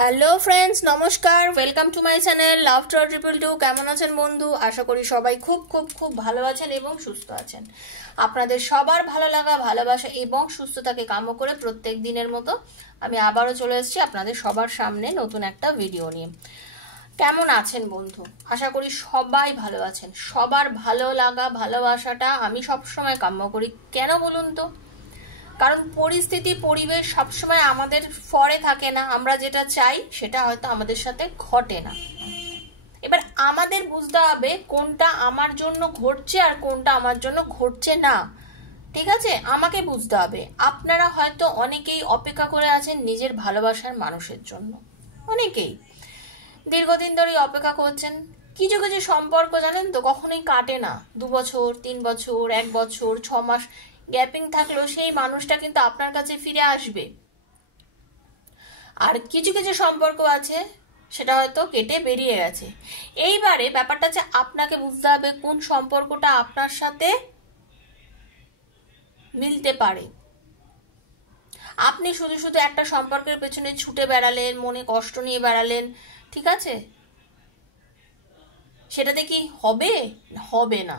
Hello friends, নমস্কার। Welcome to my channel love to 222। কেমন আছেন বন্ধু? আশা করি সবাই খুব খুব খুব ভালো আছেন এবং সুস্থ আছেন। আপনাদের সবার ভালো লাগা, ভালোবাসা এবং সুস্থতাকে কাম্য করে প্রত্যেক দিনের মতো আমি আবারও চলে এসেছি আপনাদের সবার সামনে নতুন একটা ভিডিও নিয়ে। কেমন আছেন বন্ধু? আশা করি সবাই ভালো আছেন। সবার ভালো লাগা, ভালোবাসাটা আমি সবসময় কাম্য করি। কেন বলুন তো? কারণ পরিস্থিতি, পরিবেশ সবসময় আমাদের ফরে থাকে না। আমরা যেটা চাই সেটা হয়তো আমাদের সাথে ঘটে না। এবার আমাদের বুঝতে হবে কোনটা আমার জন্য ঘটছে আর কোনটা আমার জন্য ঘটছে না। ঠিক আছে, আমাকে বুঝতে হবে। আপনারা হয়তো অনেকেই অপেক্ষা করে আছেন নিজের ভালোবাসার মানুষের জন্য, অনেকেই দীর্ঘদিন ধরে অপেক্ষা করছেন। কিছু কিছু সম্পর্ক জানেন তো কখনোই কাটে না। 2 বছর, 3 বছর, 1 বছর, 6 মাস গ্যাপিং থাকলেও সেই মানুষটা কিন্তু আপনার কাছে ফিরে আসবে। আর কিছু কিছু সম্পর্ক আছে সেটা হয়তো কেটে বেরিয়ে গেছে। এইবারে ব্যাপারটা হচ্ছে আপনাকে বুঝতে হবে কোন সম্পর্কটা আপনার সাথে মিলতে পারে। আপনি শুধু শুধু একটা সম্পর্কের পেছনে ছুটে বেড়ালেন, মনে কষ্ট নিয়ে বেড়ালেন, ঠিক আছে, সেটাতে কি হবে? হবে না।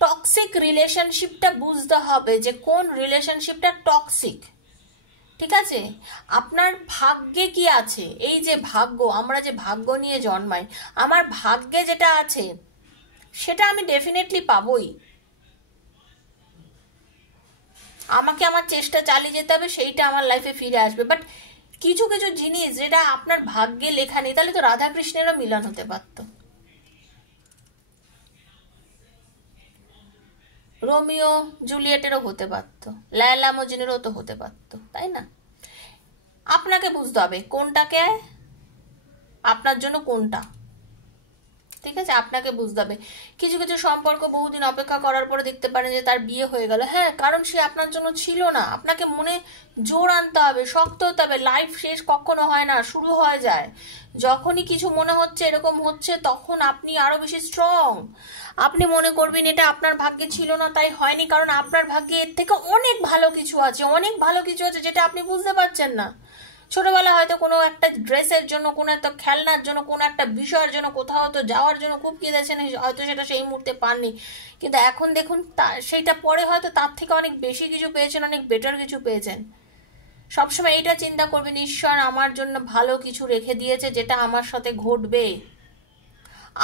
টক্সিক রিলেশনশিপটা বুঝতে হবে যে কোন রিলেশনশিপটা টক্সিক। ঠিক আছে, আপনার ভাগ্যে কি আছে? এই যে ভাগ্য, আমরা যে ভাগ্য নিয়ে জন্মাই, আমার ভাগ্যে যেটা আছে সেটা আমি ডেফিনেটলি পাবোই। আমাকে আমার চেষ্টা চালিয়ে যেতে হবে, সেইটা আমার লাইফে ফিরে আসবে। বাট কিছু কিছু জিনিস যেটা আপনার ভাগ্যে লেখা নেই, তাহলে তো রাধাকৃষ্ণেরও মিলন হতে পারত, রোমিও জুলিয়েটেরও হতে পারতো, লায়লা মজনুরও তো হতে পারতো, তাই না? আপনাকে বুঝতে হবে কোনটাকে আপনার জন্য কোনটা। ঠিক আছে, আপনাকে বুঝতে হবে। কিছু কিছু সম্পর্ক বহুদিন অপেক্ষা করার পরে দেখতে পারেন যে তার বিয়ে হয়ে গেল। হ্যাঁ, কারণ সে আপনার জন্য ছিল না। আপনাকে মনে জোর আনতে হবে, শক্ত হতে হবে। লাইফ শেষ কখনো হয় না, শুরু হয়ে যায়। যখনই কিছু মনে হচ্ছে এরকম হচ্ছে, তখন আপনি আরো বেশি স্ট্রং। আপনি মনে করবেন এটা আপনার ভাগ্যে ছিল না, তাই হয়নি। কারণ আপনার ভাগ্যে এর থেকে অনেক ভালো কিছু আছে, অনেক ভালো কিছু আছে যেটা আপনি বুঝতে পারছেন না। ছোটবেলা হয়তো কোনো একটা ড্রেসের জন্য, কোনো একটা খেলনার জন্য, কোনো একটা বিষয়ের জন্য, কোথাও তো যাওয়ার জন্য খুব কেঁদেছেন, হয়তো সেটা সেই মুহূর্তে পাননি। কিন্তু এখন দেখুন সেইটা পরে হয়তো তার থেকে অনেক বেশি কিছু পেয়েছেন, অনেক বেটার কিছু পেয়েছেন। সবসময় এইটা চিন্তা করবেন, ঈশ্বর আমার জন্য ভালো কিছু রেখে দিয়েছে যেটা আমার সাথে ঘটবে।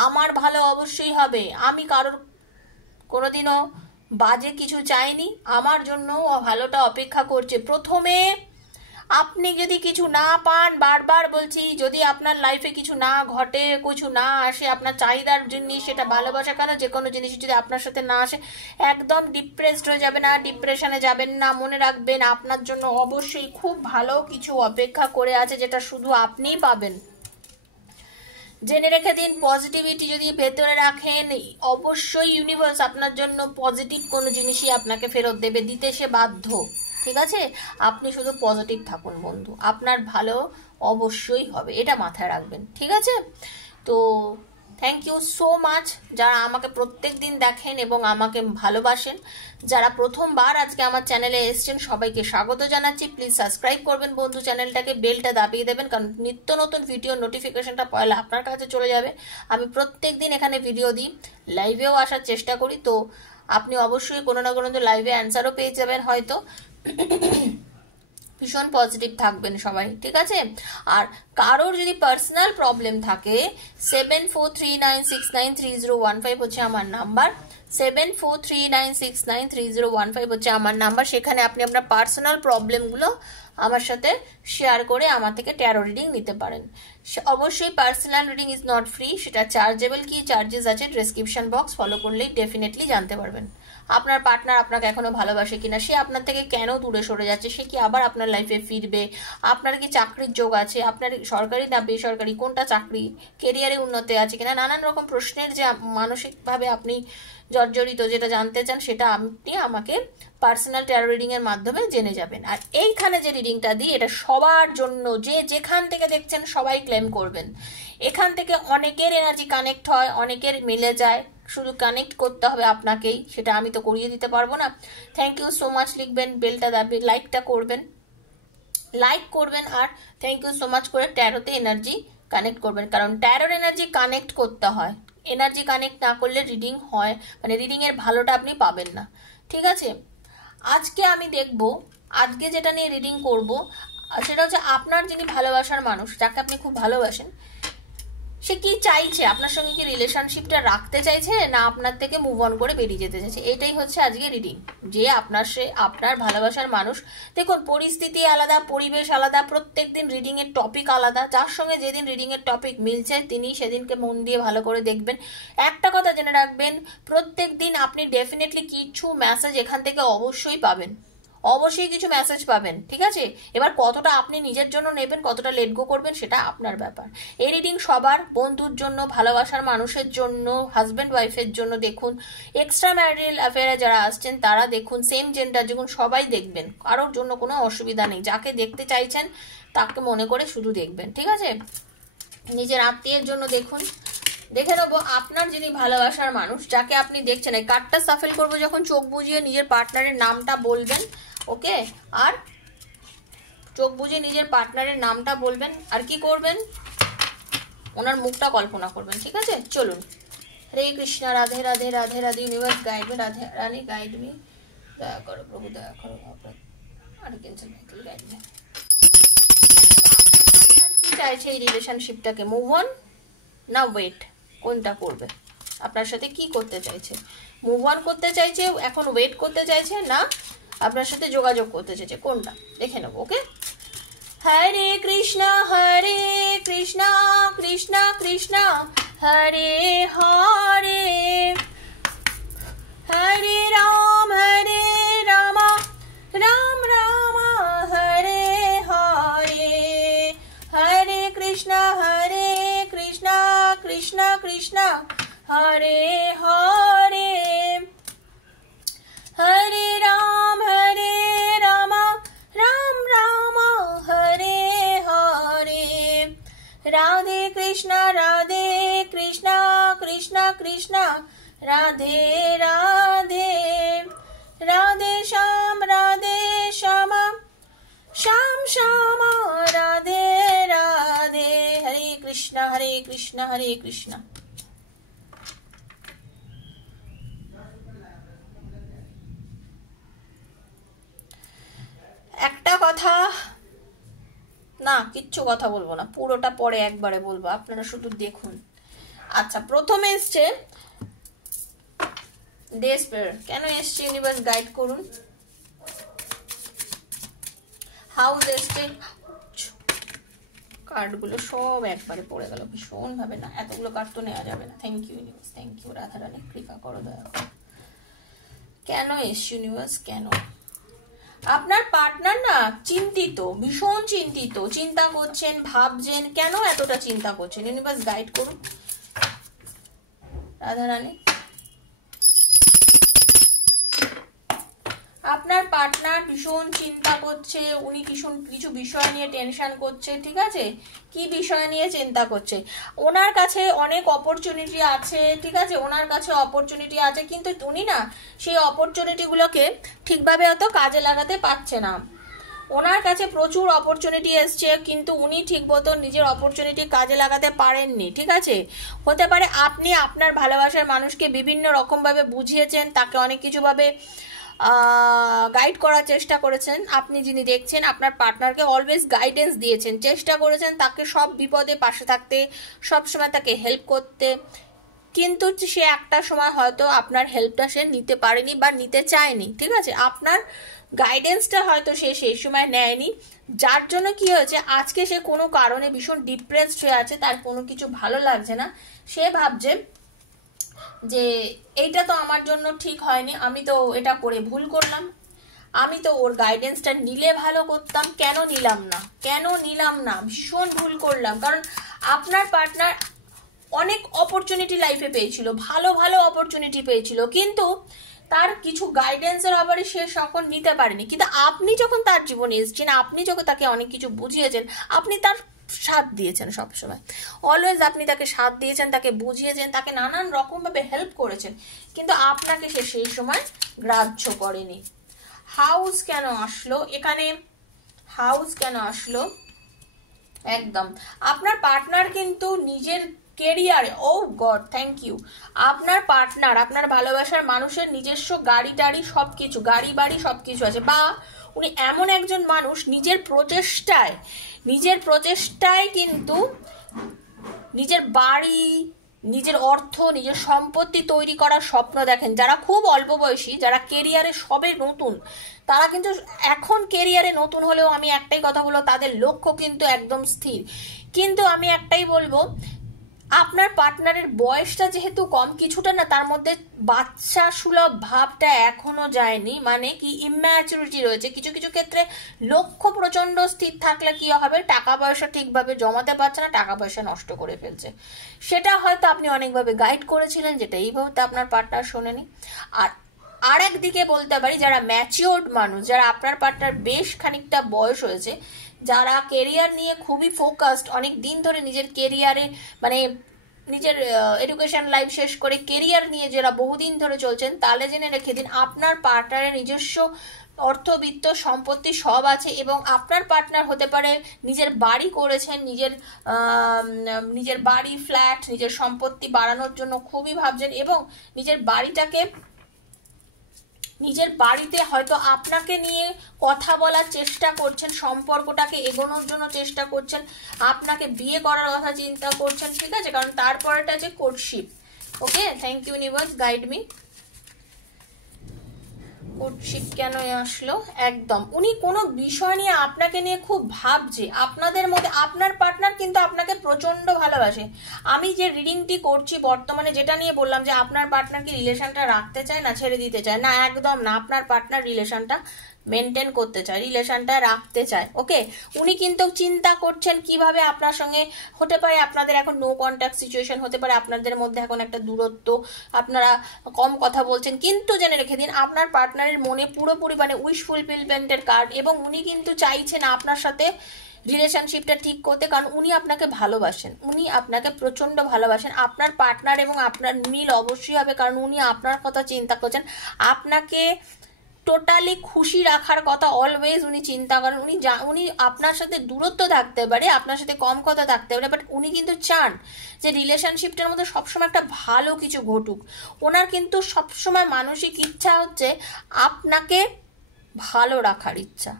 আমার ভালো অবশ্যই হবে। আমি কারোর কোনোদিনও বাজে কিছু চাইনি, আমার জন্য ভালোটা অপেক্ষা করছে। প্রথমে আপনি যদি কিছু না পান, বারবার বলছি, যদি আপনার লাইফে কিছু না ঘটে, কিছু না আসে আপনার চাহিদার জিনিস, সেটা ভালোবাসা কেন যে কোনো জিনিস যদি আপনার সাথে না আসে, একদম ডিপ্রেসড হয়ে যাবে না, ডিপ্রেশনে যাবেন না। মনে রাখবেন আপনার জন্য অবশ্যই খুব ভালো কিছু অপেক্ষা করে আছে যেটা শুধু আপনিই পাবেন। জেনে রেখে দিন, পজিটিভিটি যদি ভেতরে রাখেন, অবশ্যই ইউনিভার্স আপনার জন্য পজিটিভ কোনো জিনিসই আপনাকে ফেরত দেবে, দিতে সে বাধ্য। ঠিক আছে, আপনি শুধু পজিটিভ থাকুন বন্ধু, আপনার ভালো অবশ্যই হবে, এটা মাথায় রাখবেন। ঠিক আছে, তো থ্যাংক ইউ সো মাচ যারা আমাকে প্রত্যেক দিন দেখেন এবং আমাকে ভালোবাসেন। যারা প্রথমবার আজকে আমার চ্যানেলে এসছেন সবাইকে স্বাগত জানাচ্ছি। প্লিজ সাবস্ক্রাইব করবেন বন্ধু চ্যানেলটাকে, বেলটা দাবিয়ে দেবেন, কারণ নিত্য নতুন ভিডিও নোটিফিকেশনটা পয়লা আপনার কাছে চলে যাবে। আমি প্রত্যেক দিন এখানে ভিডিও দিই, লাইভেও আসার চেষ্টা করি, তো আপনি অবশ্যই কোনো না কোনো লাইভে অ্যান্সারও পেয়ে যাবেন হয়তো। ভীষণ পজিটিভ থাকবেন সবাই, ঠিক আছে? আর কারোর যদি পার্সোনাল প্রবলেম থাকে, 7439693015 হচ্ছে আমার নাম্বার। 7439693015 হচ্ছে আমার নাম্বার। সেখানে আপনি আপনার পার্সোনাল প্রবলেমগুলো আমার সাথে শেয়ার করে আমার থেকে ট্যারো রিডিং নিতে পারেন। অবশ্যই personal reading is not free, সেটা চার্জেবল। কি চার্জেস আছে ডেসক্রিপশন বক্স ফলো করলেই ডেফিনেটলি জানতে পারবেন। আপনার পার্টনার আপনাকে এখনো ভালোবাসে কিনা, সে আপনার থেকে কেন দূরে সরে যাচ্ছে, সে কি আবার আপনার লাইফে ফিরবে, আপনার কি চাকরির যোগ আছে, আপনার সরকারি না বেসরকারি কোনটা চাকরি, কেরিয়ারে উন্নতি আছে কিনা, নানান রকম প্রশ্নের যে মানসিকভাবে আপনি জর্জরিত, যেটা জানতে চান সেটা আপনি আমাকে পার্সোনাল ট্যারো রিডিং এর মাধ্যমে জেনে যাবেন। আর এইখানে যে রিডিংটা দিই এটা সবার জন্য, যে যেখান থেকে দেখছেন সবাই ক্লেম করবেন। এখান থেকে অনেকের এনার্জি কানেক্ট হয়, অনেকের মিলে যায়, শুধু কানেক্ট করতে হবে আপনাকেই, সেটা আমি তো করিয়ে দিতে পারবো না। থ্যাংক ইউ সো মাচ লিখবেন, বেলটা দাবি, লাইকটা করবেন। লাইক করবেন আর থ্যাংক ইউ সো মাচ করে ট্যারোতে এনার্জি কানেক্ট করবেন, কারণ ট্যারোর এনার্জি কানেক্ট করতে হয়, এনার্জি কানেক্ট না করলে রিডিং হয় মানে রিডিং এর ভালোটা আপনি পাবেন না। ঠিক আছে, আজকে আমি দেখব, আজকে যেটা নিয়ে রিডিং করব সেটা হচ্ছে আপনার যিনি ভালোবাসার মানুষ, যাকে আপনি খুব ভালোবাসেন, সে কি চাইছে, আপনার সঙ্গে কি রিলেশনশিপটা রাখতে চাইছে না আপনার থেকে মুভ অন করে বেরিয়ে যেতে চাইছে, এটাই হচ্ছে আজকে রিডিং। যে আপনার ভালোবাসার মানুষ, দেখুন পরিস্থিতি আলাদা, পরিবেশ আলাদা, প্রত্যেকদিন রিডিং এর টপিক আলাদা, যার সঙ্গে যেদিন রিডিং এর টপিক মিলছে তিনি সেদিনকে মন দিয়ে ভালো করে দেখবেন। একটা কথা জেনে রাখবেন, প্রত্যেক দিন আপনি ডেফিনেটলি কিছু মেসেজ এখান থেকে অবশ্যই পাবেন, অবশ্যই কিছু মেসেজ পাবেন। ঠিক আছে, এবার কতটা আপনি নিজের জন্য নেবেন, কতটা লেট গো করবেন সেটা আপনার ব্যাপার। এই রিডিং সবার, বন্ধুর জন্য, ভালোবাসার মানুষের জন্য, হাজব্যান্ড ওয়াইফের জন্য দেখুন, এক্সট্রা ম্যারিটাল অ্যাফেয়ারে যারা আসছেন তারা দেখুন, সেম জেন্ডার দেখুন, সবাই দেখবেন, কারোর জন্য কোনো অসুবিধা নেই। যাকে দেখতে চাইছেন তাকে মনে করে শুধু দেখবেন। ঠিক আছে, নিজের আত্মীয়ের জন্য দেখুন। দেখে নেবো আপনার যিনি ভালোবাসার মানুষ, যাকে আপনি দেখছেন, এই কার্ডটা সাফেল করবো যখন চোখ বুঝিয়ে নিজের পার্টনারের নামটা বলবেন। ওকে, আর চোখ বুঝিয়ে নিজের পার্টনারের নামটা বলবেন, আর কি করবেন, ওনার মুখটা কল্পনা করবেন। ঠিক আছে, চলুন। Hare Krishna, Radhe Radhe, Radhe Radhe, universe guide me, Radhe Rani guide me, দয়া করো প্রভু, দয়া করো, আর ক্যান্সেল গাইড মি। কি চাইছে এই রিলেশনশিপটাকে, মুভ অন না ওয়েট, কোনটা করবে, আপনার সাথে কি করতে চাইছে, মুভ অন করতে চাইছে, এখন ওয়েট করতে চাইছে, না আপনার সাথে যোগাযোগ করতে চাইছে, কোনটা দেখে নেবো। ওকে, হরে কৃষ্ণ কৃষ্ণ কৃষ্ণ হরে হরে, হরে রাম রাম রাম হরে হরে, হরে কৃষ্ণ কৃষ্ণ কৃষ্ণ হরে হরে, হরে রাম রাম রাম হরে হরে, রাধে কৃষ্ণ কৃষ্ণ কৃষ্ণ রাধে রাধে, রাধে শ্যাম শ্যাম শ্যাম রাধে রাধে, হরে কৃষ্ণ হরে কৃষ্ণ। একটা কথা না, কিচ্ছু কথা বলবো না, পুরোটা পরে একবারে বলবো, আপনারা শুধু দেখুন। আচ্ছা, প্রথমে এসছে ডেসপেয়ার, কেন এসছে ইউনিভার্স গাইড করুন। হাউস এসছে, কার্ডগুলো সব একবারে পড়ে গেল ভীষণ ভাবে, না এতগুলো কার্ড তো নেওয়া যাবে না। Thank you universe, thank you Radha Rani, কৃপা করো, দয়া করো। কেন এসছে ইউনিভার্স, কেন? আপনার পার্টনার না চিন্তিত, ভীষণ চিন্তিত, চিন্তা করছেন, ভাবছেন, কেন এতটা চিন্তা করছেন, ইউনিভার্স গাইড করুন রাধা রানী। আপনার পার্টনার ভীষণ চিন্তা করছে, উনি কিছু বিষয় নিয়ে টেনশন করছে। ঠিক আছে, কি বিষয় নিয়ে চিন্তা করছে, ওনার কাছে অনেক অপরচুনিটি আছে। ঠিক আছে, ওনার কাছে অপরচুনিটি আছে, কিন্তু উনি না সেই অপরচুনিটিগুলোকে ঠিকভাবে অত কাজে লাগাতে পারছে না। ওনার কাছে প্রচুর অপরচুনিটি এসছে, কিন্তু উনি ঠিক মতো নিজের অপরচুনিটি কাজে লাগাতে পারেননি। ঠিক আছে, হতে পারে আপনি আপনার ভালোবাসার মানুষকে বিভিন্ন রকমভাবে বুঝিয়েছেন, তাকে অনেক কিছুভাবে গাইড করার চেষ্টা করেছেন। আপনি যিনি দেখছেন আপনার পার্টনারকে অলওয়েজ গাইডেন্স দিয়েছেন, চেষ্টা করেছেন তাকে সব বিপদে পাশে থাকতে, সবসময় তাকে হেল্প করতে, কিন্তু সে একটা সময় হয়তো আপনার হেল্পটা সে নিতে পারেনি বা নিতে চায়নি। ঠিক আছে, আপনার গাইডেন্সটা হয়তো সে সেই সময় নেয়নি, যার জন্য কি হয়েছে আজকে সে কোনো কারণে ভীষণ ডিপ্রেসড হয়ে আছে, তার কোনো কিছু ভালো লাগছে না, সে ভাবছে যে এইটা তো আমার জন্য ঠিক হয়নি, আমি তো এটা করে ভুল করলাম, আমি তো ওর গাইডেন্সটা নিলে ভালো করতাম, কেন নিলাম না, ভীষণ ভুল করলাম। কারণ আপনার পার্টনার অনেক অপরচুনিটি লাইফে পেয়েছিল, ভালো ভালো অপরচুনিটি পেয়েছিল, কিন্তু তার কিছু গাইডেন্সের অভাবে সে সকল নিতে পারেনি। কিন্তু আপনি যখন তার জীবনে এসেছেন, আপনি যখন তাকে অনেক কিছু বুঝিয়েছেন, আপনি তার সাথ দিয়েছেন, সবসময় অলওয়েজ আপনি তাকে সাথ দিয়েছেন, তাকে বুঝিয়েছেন, তাকে নানান রকমভাবে হেল্প করেছেন, কিন্তু আপনাকে সে সেই সময় গ্রাহ্য করেনি। হাউস কেন আসলো এখানে? হাউস কেন আসলো? একদম আপনার পার্টনার কিন্তু নিজের কেরিয়ারে, ও গড থ্যাংক ইউ, আপনার পার্টনার আপনার ভালোবাসার মানুষের নিজস্ব গাড়ি টাড়ি সব কিছু, গাড়ি বাড়ি সব কিছু আছে, বা উনি এমন একজন মানুষ নিজের প্রচেষ্টায় কিন্তু নিজের বাড়ি, নিজের অর্থ, নিজের সম্পত্তি তৈরি করার স্বপ্ন দেখেন। যারা খুব অল্প বয়সী, যারা কেরিয়ারে সবে নতুন, তারা কিন্তু এখন কেরিয়ারে নতুন হলেও আমি একটাই কথা বলবো, তাদের লক্ষ্য কিন্তু একদম স্থির। কিন্তু আমি একটাই বলবো, আপনার পার্টনারের বয়সটা যেহেতু কম, কিছুটা না তার মধ্যে বাচ্চা সুলভ ভাবটা এখনো যায়নি, মানে কি ইম্যাচুরিটি রয়েছে কিছু কিছু ক্ষেত্রে। লক্ষ্য প্রচন্ড স্থির থাকলে কি হবে, টাকা পয়সা ঠিকভাবে জমাতে পারছে না, টাকা পয়সা নষ্ট করে ফেলছে। সেটা হয়তো আপনি অনেকভাবে গাইড করেছিলেন, যেটা এইভাবে আপনার পার্টনার শোনেনি। আর একদিকে বলতে পারি, যারা ম্যাচিওর্ড মানুষ, যারা আপনার পার্টনার বেশ খানিকটা বয়স হয়েছে, যারা কেরিয়ার নিয়ে খুবই ফোকাসড, অনেক দিন ধরে নিজের কেরিয়ারে মানে নিজের এডুকেশন লাইফ শেষ করে কেরিয়ার নিয়ে যারা বহুদিন ধরে চলছেন, তাহলে জেনে রেখে দিন আপনার পার্টনারের নিজস্ব অর্থবিত্ত সম্পত্তি সব আছে, এবং আপনার পার্টনার হতে পারে নিজের বাড়ি করেছেন, নিজের বাড়ি ফ্ল্যাট, নিজের সম্পত্তি বাড়ানোর জন্য খুবই ভাবছেন, এবং নিজের বাড়িতে হয়তো আপনাকে নিয়ে কথা বলার চেষ্টা করছেন, সম্পর্কটাকে এগোনোর জন্য চেষ্টা করছেন, আপনাকে বিয়ে করার কথা চিন্তা করছেন, ঠিক আছে? কারণ তারপরেটা যে courtship. Okay, thank you universe, guide me. Courtship কেন আসলো? একদম উনি কোনো বিষয় নিয়ে আপনাকে নিয়ে খুব ভাবছে, আপনাদের মধ্যে আপনার পার্টনার কিন্তু আপনাকে প্রচন্ড ভালোবাসে। আমি যে রিডিংটি করছি বর্তমানে, যেটা নিয়ে বললাম যে আপনার পার্টনার কি রিলেশনটা রাখতে চায় না ছেড়ে দিতে চায়, না একদম না, আপনার পার্টনার রিলেশনটা মেনটেন করতে চায়, রিলেশনটা রাখতে চায়। ওকে, উনি কিন্তু চিন্তা করছেন কিভাবে আপনার সঙ্গে, হতে পারে আপনাদের এখন নো কন্ট্যাক্ট সিচুয়েশন, হতে পারে আপনাদের মধ্যে এখন একটা দূরত্ব, আপনারা কম কথা বলছেন, কিন্তু জেনে রেখে দিন আপনার পার্টনারের মনে পুরোপুরি মানে উইশ ফুলফিলমেন্টের কার্ড, এবং উনি কিন্তু চাইছেন আপনার সাথে রিলেশনশিপটা ঠিক করতে, কারণ উনি আপনাকে ভালোবাসেন, উনি আপনাকে প্রচন্ড ভালোবাসেন। আপনার পার্টনার এবং আপনার মিল অবশ্যই হবে, কারণ উনি আপনার কথা চিন্তা করছেন, আপনাকে টোটালি খুশি রাখার কথা অলওয়েজ উনি চিন্তা করেন। উনি আপনার সাথে দূরত্ব থাকতে পারে, আপনার সাথে কম কথা থাকতে পারে, বাট উনি কিন্তু চান যে রিলেশনশিপটার মধ্যে সবসময় একটা ভালো কিছু ঘটুক। ওনার কিন্তু সবসময় মানসিক ইচ্ছা হচ্ছে আপনাকে ভালো রাখার ইচ্ছা।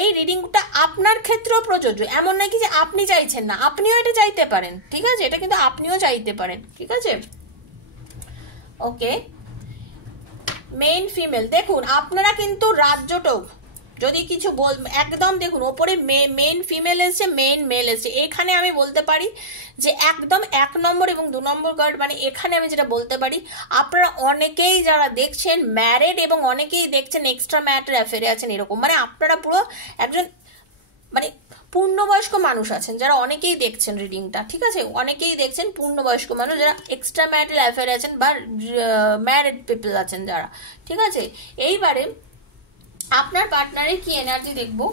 এই রিডিংটা আপনার ক্ষেত্রেও প্রযোজ্য, এমন নাকি যে আপনি চাইছেন না, আপনিও এটা চাইতে পারেন, ঠিক আছে? এটা কিন্তু আপনিও চাইতে পারেন, ঠিক আছে? ওকে, মেইন ফিমেল, দেখুন আপনারা কিন্তু রাজ্যটক যদি কিছু একদম দেখুন ওপরে মেইন ফিমেল এসছে, মেইন মেল এসছে, এখানে আমি বলতে পারি যে একদম 1 নম্বর এবং 2 নম্বর কার্ড, মানে এখানে আমি যেটা বলতে পারি, আপনারা অনেকেই যারা দেখছেন ম্যারিড, এবং অনেকেই দেখছেন এক্সট্রা ম্যারিটাল অ্যাফেয়ারে আছেন, এরকম মানে আপনারা পুরো একজন মানে পূর্ণবয়স্ক মানুষ আছেন, যারা অনেকেই দেখছেন রিডিংটা, ঠিক আছে? অনেকেই দেখছেন পূর্ণবয়স্ক মানুষ, যারা এক্সট্রা ম্যারিটাল অ্যাফেয়ারে আছেন বা ম্যারিড পিপল আছেন যারা, ঠিক আছে? এইবারে আপনার পার্টনারের কি এনার্জি দেখবো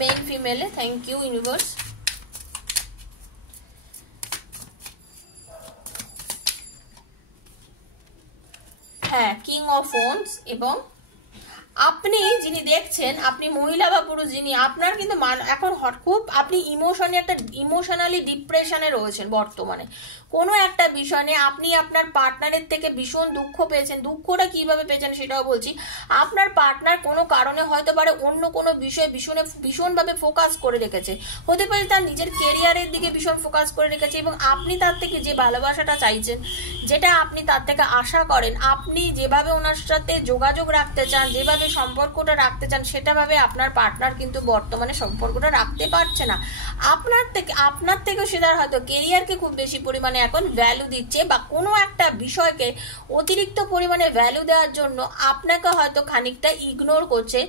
মেল ফিমেলে। Thank you universe. হ্যাঁ, কিং অফ ওয়ান্ডস, এবং আপনি যিনি দেখছেন, আপনি মহিলা বা পুরুষ যিনি, আপনার কিন্তু এখন খুব আপনি ইমোশনালি ডিপ্রেশনে রয়েছেন বর্তমানে। কোনো একটা বিষয় নিয়ে আপনি আপনার পার্টনারের থেকে ভীষণ দুঃখ পেয়েছেন। দুঃখটা কিভাবে পেয়েছেন সেটাও বলছি। আপনার পার্টনার কোনো কারণে হয়তো পারে অন্য কোনো বিষয়ে ভীষণভাবে ফোকাস করে রেখেছে, হতে পারে তার নিজের কেরিয়ারের দিকে ভীষণ ফোকাস করে রেখেছে, এবং আপনি তার থেকে যে ভালোবাসাটা চাইছেন, যেটা আপনি তার থেকে আশা করেন, আপনি যেভাবে ওনার সাথে যোগাযোগ রাখতে চান, যেভাবে সম্পর্কটা রাখতে চান, সেটা ভাবে আপনার পার্টনার কিন্তু বর্তমানে সম্পর্কটা রাখতে পারছে না। আপনার থেকে সে তার হয়তো কেরিয়ারকে খুব বেশি পরিমাণে এখন ভ্যালু দিচ্ছে, বা কোনো একটা বিষয়কে অতিরিক্ত পরিমাণে ভ্যালু দেওয়ার জন্য আপনাকে হয়তো খানিকটা ইগনোর করছে,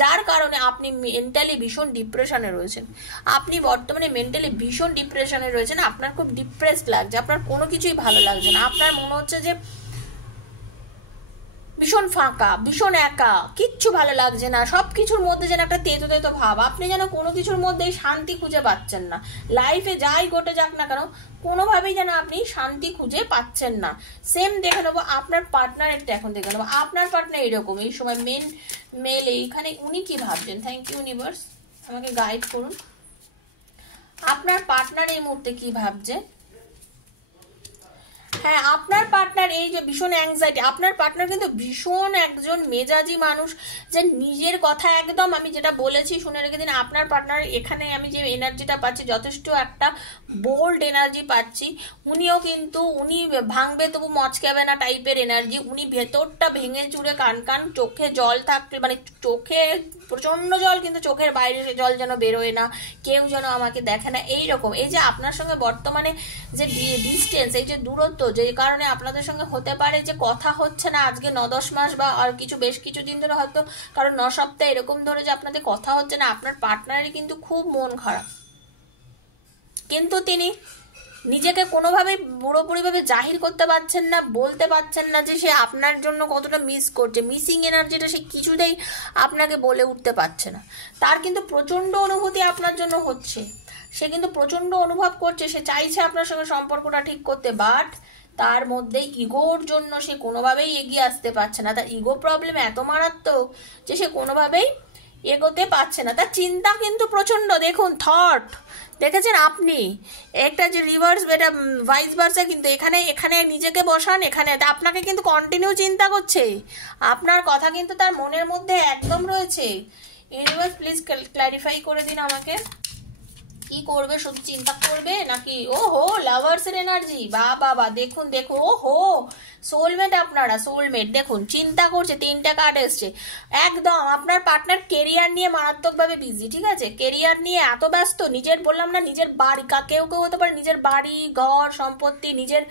যার কারণে আপনি মেন্টালি ভীষণ ডিপ্রেশনে রয়েছেন। আপনি বর্তমানে মেন্টালি ভীষণ ডিপ্রেশনে রয়েছেন, আপনার খুব ডিপ্রেসড লাগছে, আপনার কোনো কিছুই ভালো লাগছে না, আপনার মনে হচ্ছে যে ভীষণ ফাঁকা, ভীষণ একা, কিচ্ছু ভালো লাগছে না, সব কিছুর মধ্যে যেন একটা তেতো তেতো ভাব, আপনি যেন কোনো কিছুর মধ্যেই শান্তি খুঁজে পাচ্ছেন না, লাইফে যাই ঘটে যাক না কেন কোনোভাবেই যেন আপনি শান্তি খুঁজে পাচ্ছেন না। সেম দেখে নেবো আপনার পার্টনার, একটা এখন দেখে নেবো আপনার পার্টনার এরকম এই সময় মেল এইখানে উনি কি ভাবছেন। থ্যাংক ইউ ইউনিভার্স, আমাকে গাইড করুন আপনার পার্টনার এই মুহূর্তে কি ভাবছে। হ্যাঁ, আপনার পার্টনার এই যে ভীষণ অ্যাংজাইটি, আপনার পার্টনার কিন্তু ভীষণ একজন মেজাজি মানুষ, যে নিজের কথা একদম, আমি যেটা বলেছি শুনে রেখে দিন, আপনার পার্টনার এখানে আমি যে এনার্জিটা পাচ্ছি যথেষ্ট একটা বোল্ড এনার্জি পাচ্ছি। উনিও কিন্তু উনি ভাঙবে তবু মচকাবে না টাইপের এনার্জি, উনি ভেতরটা ভেঙে চুরে কান চোখে জল থাকলে, মানে চোখে প্রচন্ড জল কিন্তু চোখের বাইরে জল যেন বেরোয় না, কেউ যেন আমাকে দেখে না, এইরকম। এই যে আপনার সঙ্গে বর্তমানে যে ডিস্টেন্স, এই যে দূরত্ব, যে কারণে আপনাদের সঙ্গে হতে পারে যে কথা হচ্ছে না আজকে 9-10 মাস বা আর বেশ কিছুদিন ধরে, হয়তো কারণ 9 সপ্তাহ এরকম ধরে যে আপনাদের কথা হচ্ছে না, আপনার পার্টনারেরই কিন্তু খুব মন খারাপ, কিন্তু তিনি নিজেকে কোনোভাবেই পুরোপুরিভাবে জাহির করতে পারছেন না, বলতে পারছেন না যে সে আপনার জন্য কতটা মিস করছে, মিসিং এনার্জিটা সে কিছুতেই আপনাকে বলে উঠতে পারছে না। তার কিন্তু প্রচণ্ড অনুভূতি আপনার জন্য হচ্ছে, সে কিন্তু প্রচণ্ড অনুভব করছে, সে চাইছে আপনার সঙ্গে সম্পর্কটা ঠিক করতে, বাট তার মধ্যে ইগোর জন্য সে কোনোভাবেই এগিয়ে আসতে পারছে না। তার ইগো প্রবলেম এত মারাত্মক যে সে কোনোভাবেই এগোতে পারছে না। তার চিন্তা কিন্তু প্রচণ্ড, দেখুন থট দেখেছেন আপনি, একটা যে রিভার্স এটা ভাইস ভার্সা, কিন্তু এখানে এখানে নিজেকে বসান, এখানে আপনাকে কিন্তু কন্টিনিউ চিন্তা করছে, আপনার কথা কিন্তু তার মনের মধ্যে একদম রয়েছে। ইউনিভার্স প্লিজ ক্ল্যারিফাই করে দিন আমাকে, কি করবে, শুধু চিন্তা করবে নাকি ওহো লাভার্স এর এনার্জি, বা দেখুন দেখুন, ওহো সোলমেট, আপনারা সোলমেট, দেখুন চিন্তা করছে, 3টা কার্ড এসছে একদম। আপনার পার্টনার কেরিয়ার নিয়ে মারাত্মকভাবে বিজি, ঠিক আছে, কেরিয়ার নিয়ে এত ব্যস্ত, নিজের বললাম না নিজের বাড়ি, কেউ কেউ হতে পারে নিজের বাড়ি ঘর সম্পত্তি, নিজের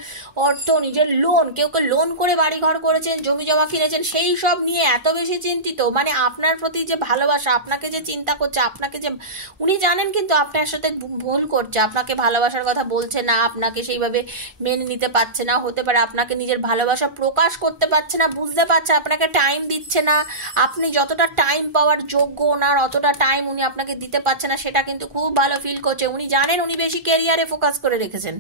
অর্থ, নিজের লোন, কেউ লোন করে বাড়ি ঘর করেছেন, জমি জমা কিনেছেন, সেই সব নিয়ে এত বেশি চিন্তিত, মানে আপনার প্রতি যে ভালোবাসা, আপনাকে যে চিন্তা করছে, আপনাকে যে উনি জানেন কিন্তু আপনার সাথে ভুল করছে, আপনাকে ভালোবাসার কথা বলছে না, আপনাকে সেইভাবে মেনে নিতে পারছে না, হতে পারে আপনাকে নিজের ভালোবাসা প্রকাশ করতে পারছে না, বুঝতে পারছে আপনাকে টাইম দিচ্ছে না, আপনি যতটা টাইম পাওয়ার যোগ্য ওনার অতটা টাইম উনি আপনাকে দিতে পারছে না, সেটা কিন্তু খুব ভালো ফিল করছে। উনি জানেন উনি বেশি ক্যারিয়ারে ফোকাস করে রেখেছেন,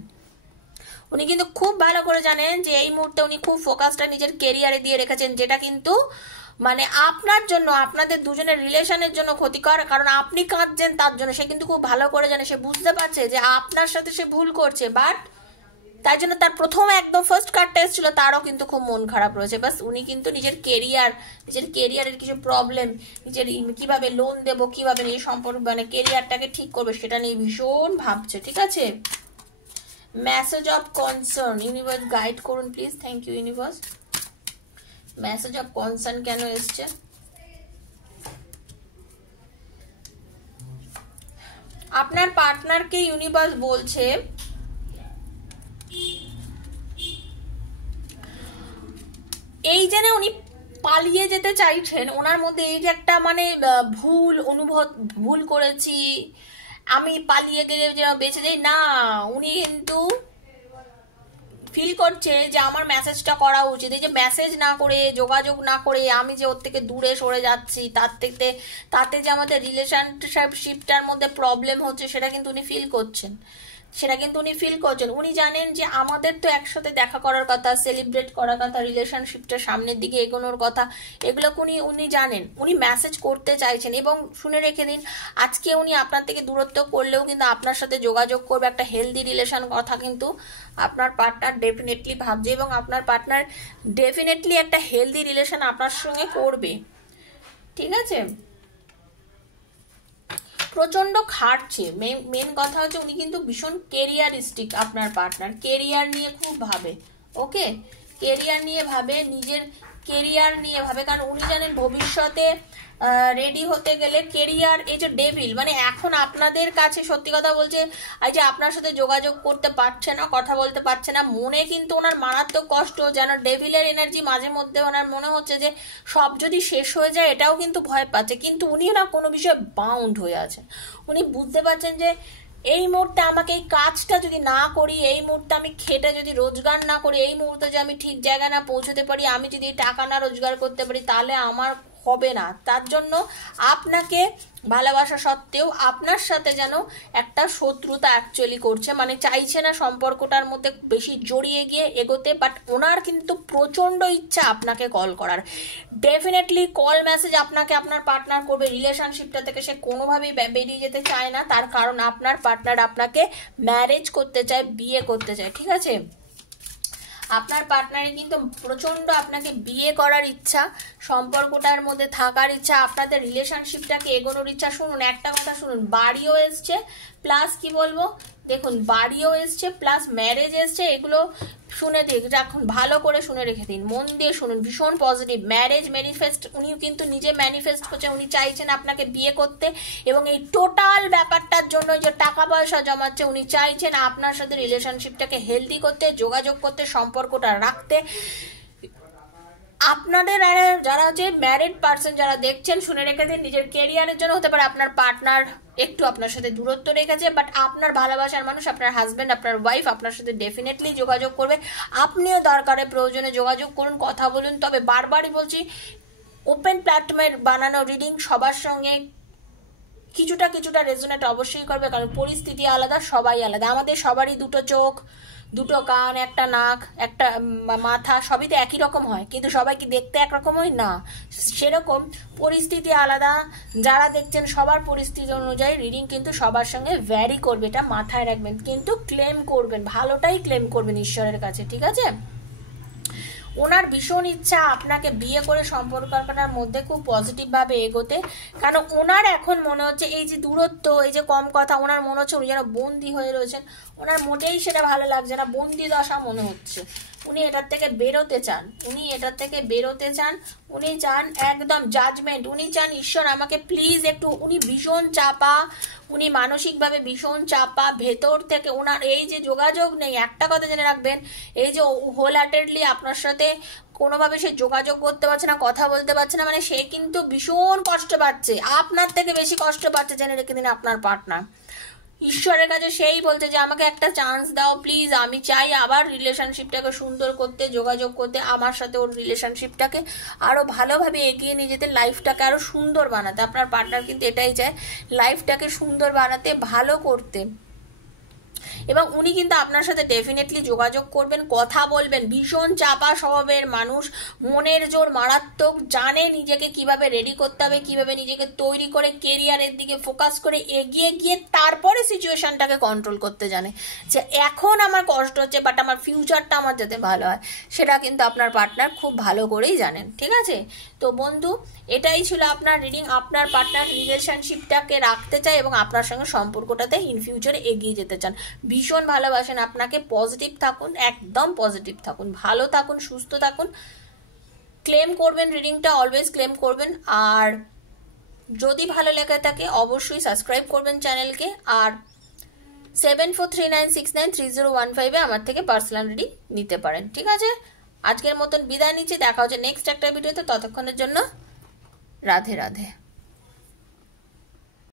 উনি কিন্তু খুব ভালো করে জানেন যে এই মুহূর্তে উনি খুব ফোকাসটা নিজের ক্যারিয়ারে দিয়ে রেখেছেন, যেটা কিন্তু মানে আপনার জন্য, আপনাদের দুজনের রিলেশনের জন্য ক্ষতিকর, কারণ আপনি কাঁদছেন তার জন্য, সে কিন্তু খুব ভালো করে জানে, সে বুঝতে পারছে যে আপনার সাথে সে ভুল করছে, বাট তাই জন্য তার প্রথম একদম ফার্স্ট কার্ডটা এসেছিল, তারও কিন্তু খুব মন খারাপ রয়েছে। বাস উনি কিন্তু নিজের কেরিয়ারের কিছু প্রবলেম, নিজের কিভাবে লোন দেবো, কিভাবে নিজের সম্পর্ক মানে কেরিয়ারটাকে ঠিক করবে, সেটা নিয়ে ভীষণ ভাবছে, ঠিক আছে। Message of concern, universe guide করুন please. Thank you universe, message of concern কেন এসছে। আপনার পার্টনারকে ইউনিভার্স বলছে এই যে উনি পালিয়ে যেতে চাইছেন, ওনার মধ্যে এই যে একটা মানে ভুল করেছি, আমি পালিয়ে গেলে যে বেঁচে যাই না, উনি কিন্তু ফিল করছে যে আমার মেসেজটা করা উচিত, এই যে মেসেজ না করে, যোগাযোগ না করে আমি যে ওর থেকে দূরে সরে যাচ্ছি, তাতে যে আমাদের রিলেশনশিপটার মধ্যে প্রবলেম হচ্ছে, সেটা কিন্তু উনি ফিল করছেন, উনি জানেন যে আমাদের তো একসাথে দেখা করার কথা, সেলিব্রেট করার কথা, রিলেশনশিপটা সামনের দিকে এগোনোর কথা, এগুলো উনি জানেন, উনি মেসেজ করতে চাইছেন। এবং শুনে রেখে দিন, আজকে উনি আপনার থেকে দূরত্ব করলেও কিন্তু আপনার সাথে যোগাযোগ করবে, একটা হেলদি রিলেশন কথা কিন্তু আপনার পার্টনার ডেফিনেটলি ভাবছে, এবং আপনার পার্টনার ডেফিনেটলি একটা হেলদি রিলেশন আপনার সঙ্গে করবে, ঠিক আছে। প্রচন্ড খাটছে, মেন কথা হচ্ছে উনি কিন্তু ভীষণ কেরিয়ারিস্টিক, আপনার পার্টনার কেরিয়ার নিয়ে খুব ভাবে, ওকে, কেরিয়ার নিয়ে ভাবে, নিজের কেরিয়ার নিয়ে ভাবে, কারণ উনি জানেন ভবিষ্যতে রেডি হতে গেলে কেরিয়ার, এই যে ডেভিল মানে এখন আপনাদের কাছে সত্যি কথা বলছে, এই যে আপনার সাথে যোগাযোগ করতে পারছে না, কথা বলতে পারছে না, মনে কিন্তু ওনার মারাত্মক কষ্ট, যেন ডেভিলের এনার্জি মাঝে মধ্যে ওনার মনে হচ্ছে যে সব যদি শেষ হয়ে যায়, এটাও কিন্তু ভয় পাচ্ছে, কিন্তু উনি না কোনো বিষয়ে বাউন্ড হয়ে আছেন, উনি বুঝতে পারছেন যে এই মুহূর্তে আমাকে এই কাজটা যদি না করি, এই মুহূর্তে আমি খেটে যদি রোজগার না করি, এই মুহূর্তে যে আমি ঠিক জায়গায় না পৌঁছতে পারি, আমি যদি টাকা না রোজগার করতে পারি, তাহলে আমার হবে না। তার জন্য আপনাকে ভালোবাসা সত্ত্বেও আপনার সাথে যেন একটা শত্রুতা অ্যাকচুয়ালি করছে, মানে চাইছে না সম্পর্কটার মধ্যে বেশি জড়িয়ে গিয়ে এগোতে, বাট ওনার কিন্তু প্রচণ্ড ইচ্ছা আপনাকে কল করার। ডেফিনেটলি কল মেসেজ আপনাকে আপনার পার্টনার করবে। রিলেশনশিপটা থেকে সে কোনোভাবেই বেরিয়ে যেতে চায় না, তার কারণ আপনার পার্টনার আপনাকে ম্যারেজ করতে চায়, বিয়ে করতে চায়, ঠিক আছে? আপনার পার্টনারের কিন্তু প্রচণ্ড আপনাকে বিয়ে করার ইচ্ছা, সম্পর্কটার মধ্যে থাকার ইচ্ছা, আপনাদের রিলেশনশিপটাকে এগোনোর ইচ্ছা। শুনুন একটা কথা শুনুন, বাড়িও এসছে প্লাস কি বলবো, দেখুন বাড়িও এসছে প্লাস ম্যারেজ এসছে। এগুলো শুনে রাখুন, ভালো করে শুনে রেখে দিন, মন দিয়ে শুনুন, ভীষণ পজিটিভ। ম্যারেজ ম্যানিফেস্ট উনি কিন্তু নিজে ম্যানিফেস্ট করছেন, উনি চাইছেন আপনাকে বিয়ে করতে, এবং এই টোটাল ব্যাপারটার জন্য যে টাকা পয়সা জমাচ্ছে, উনি চাইছেন আপনার সাথে রিলেশনশিপটাকে হেলদি করতে, যোগাযোগ করতে, সম্পর্কটা রাখতে। আপনাদের যারা যে ম্যারিড পার্সন যারা দেখছেন, শুনে রেখে দিন, নিজের কেরিয়ারের জন্য হতে পারে আপনার পার্টনার একটু আপনার সাথে দূরত্ব রেখেছে, বাট আপনার ভালোবাসার মানুষ, আপনার হাজব্যান্ড, আপনার ওয়াইফ আপনার সাথে ডেফিনেটলি যোগাযোগ করবে। আপনিও দরকারে প্রয়োজনে যোগাযোগ করুন, কথা বলুন। তবে বারবারই বলছি, ওপেন প্ল্যাটফর্মের বানানো রিডিং সবার সঙ্গে কিছুটা কিছুটা রেজোনেট অবশ্যই করবে, কারণ পরিস্থিতি আলাদা, সবাই আলাদা। আমাদের সবারই দুটো চোখ, দুটো কান, একটা নাক, একটা মাথা, সবই তো একই রকম হয়, কিন্তু সবাই কি দেখতে একরকম হয় না? সেরকম পরিস্থিতি আলাদা। যারা দেখছেন সবার পরিস্থিতি অনুযায়ী রিডিং কিন্তু সবার সঙ্গে ভ্যারি করবে, এটা মাথায় রাখবেন। কিন্তু ক্লেম করবেন, ভালোটাই ক্লেম করবেন ঈশ্বরের কাছে, ঠিক আছে? ওনার ভীষণ ইচ্ছা আপনাকে বিয়ে করে সম্পর্কটার মধ্যে খুব পজিটিভভাবে এগোতে, কারণ ওনার এখন মনে হচ্ছে এই যে দূরত্ব, এই যে কম কথা, ওনার মনে হচ্ছে উনি যেন বন্দি হয়ে রয়েছেন। ওনার মোটেই সেটা ভালো লাগছে না, বন্দি দশা মনে হচ্ছে। উনি এটার থেকে বেরোতে চান, উনি চান একদম জাজমেন্ট, উনি চান ঈশ্বর আমাকে প্লিজ একটু, উনি ভীষণ চাপা, উনি মানসিকভাবে ভীষণ চাপা ভেতর থেকে। ওনার এই যে যোগাযোগ নেই, একটা কথা জেনে রাখবেন, এই যে হোল হার্টেডলি আপনার সাথে কোনোভাবে সে যোগাযোগ করতে পারছে না, কথা বলতে পারছে না, মানে সে কিন্তু ভীষণ কষ্ট পাচ্ছে, আপনার থেকে বেশি কষ্ট পাচ্ছে, জেনে রেখে দিন আপনার পার্টনার। ঈশ্বরের কাছে সেই বলছে যে আমাকে একটা চান্স দাও প্লিজ, আমি চাই আবার রিলেশনশিপটাকে সুন্দর করতে, যোগাযোগ করতে, আমার সাথে ওর রিলেশনশিপটাকে আরো ভালোভাবে এগিয়ে নিয়ে যেতে, লাইফটাকে আরো সুন্দর বানাতে। আপনার পার্টনার কিন্তু এটাই চায়, লাইফটাকে সুন্দর বানাতে, ভালো করতে। এবং উনি কিন্তু আপনার সাথে ডেফিনেটলি যোগাযোগ করবেন, কথা বলবেন। ভীষণ চাপা স্বভাবের মানুষ, মনের জোর মারাত্মক, জানে নিজেকে কিভাবে রেডি করতে হবে, কিভাবে নিজেকে তৈরি করে কেরিয়ারের দিকে ফোকাস করে এগিয়ে গিয়ে তারপরে সিচুয়েশনটাকে কন্ট্রোল করতে জানে, যে এখন আমার কষ্ট হচ্ছে বাট আমার ফিউচারটা আমার যাতে ভালো হয়, সেটা কিন্তু আপনার পার্টনার খুব ভালো করেই জানেন, ঠিক আছে? তো বন্ধু, এটাই ছিল আপনার রিডিং। আপনার পার্টনার রিলেশনশিপটাকে রাখতে চায় এবং আপনার সঙ্গে সম্পর্কটাতে ইন ফিউচারে এগিয়ে যেতে চান, ভীষণ ভালোবাসেন আপনাকে। পজিটিভ থাকুন, একদম পজিটিভ থাকুন, ভালো থাকুন, সুস্থ থাকুন। ক্লেম করবেন রিডিংটা, অলওয়েজ ক্লেম করবেন। আর যদি ভালো লেগে থাকে অবশ্যই সাবস্ক্রাইব করবেন চ্যানেলকে। আর 7439693015 আমার থেকে পার্সোনাল রিডিং নিতে পারেন, ঠিক আছে? আজকের মতন বিদায় নিচ্ছি, দেখা হচ্ছে নেক্সট একটা ভিডিওতে। ততক্ষণের জন্য রাধে রাধে।